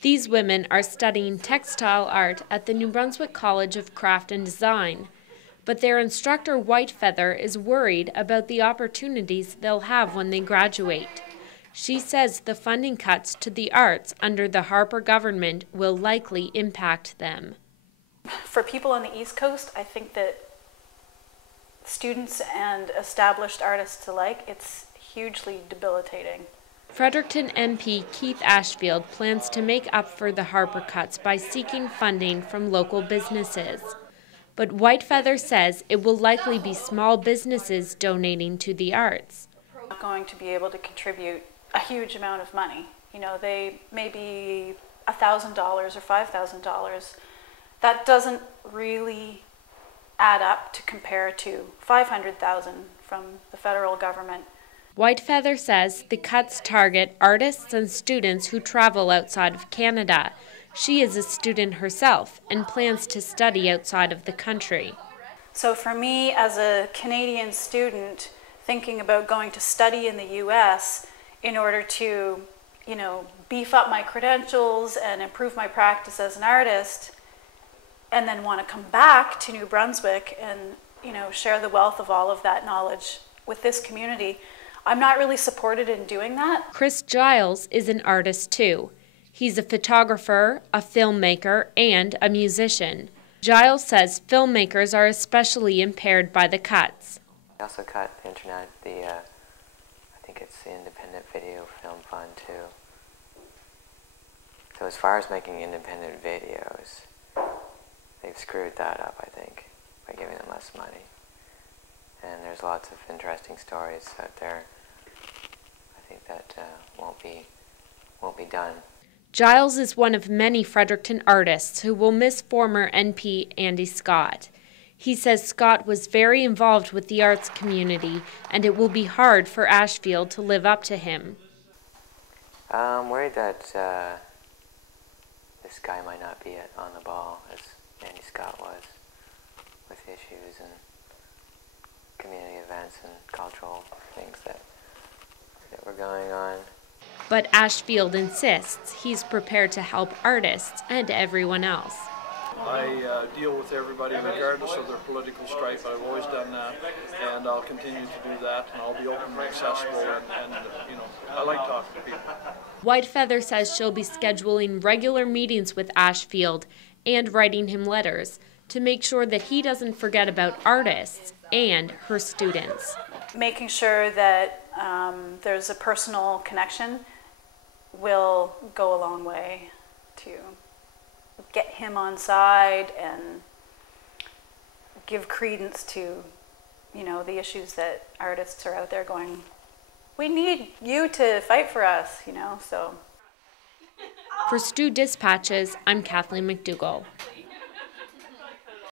These women are studying textile art at the New Brunswick College of Craft and Design, but their instructor Whitefeather is worried about the opportunities they'll have when they graduate. She says the funding cuts to the arts under the Harper government will likely impact them. For people on the East Coast, I think that students and established artists alike, it's hugely debilitating. Fredericton MP Keith Ashfield plans to make up for the Harper cuts by seeking funding from local businesses. But Whitefeather says it will likely be small businesses donating to the arts. Not going to be able to contribute a huge amount of money. You know, they may be $1,000 or $5,000. That doesn't really add up to compare to $500,000 from the federal government. Whitefeather says the cuts target artists and students who travel outside of Canada. She is a student herself and plans to study outside of the country. So for me, as a Canadian student, thinking about going to study in the U.S. in order to, beef up my credentials and improve my practice as an artist, and then want to come back to New Brunswick and, share the wealth of all of that knowledge with this community, I'm not really supported in doing that. Chris Giles is an artist too. He's a photographer, a filmmaker, and a musician. Giles says filmmakers are especially impaired by the cuts. They also cut the internet, I think it's the Independent Video Film Fund too. So as far as making independent videos, they've screwed that up, I think, by giving them less money. And there's lots of interesting stories out there. I think that won't be done. Giles is one of many Fredericton artists who will miss former NP Andy Scott. He says Scott was very involved with the arts community, and it will be hard for Ashfield to live up to him. I'm worried that this guy might not be on the ball as Andy Scott was with issues and community events and cultural things that were going on. But Ashfield insists he's prepared to help artists and everyone else. I deal with everybody regardless of their political stripe. I've always done that, and I'll continue to do that, and I'll be open and accessible, and I like talking to people. Whitefeather says she'll be scheduling regular meetings with Ashfield and writing him letters to make sure that he doesn't forget about artists and her students. Making sure that there's a personal connection will go a long way to get him on side and give credence to, the issues that artists are out there going, we need you to fight for us, so. For Stu Dispatches, I'm Kathleen McDougall.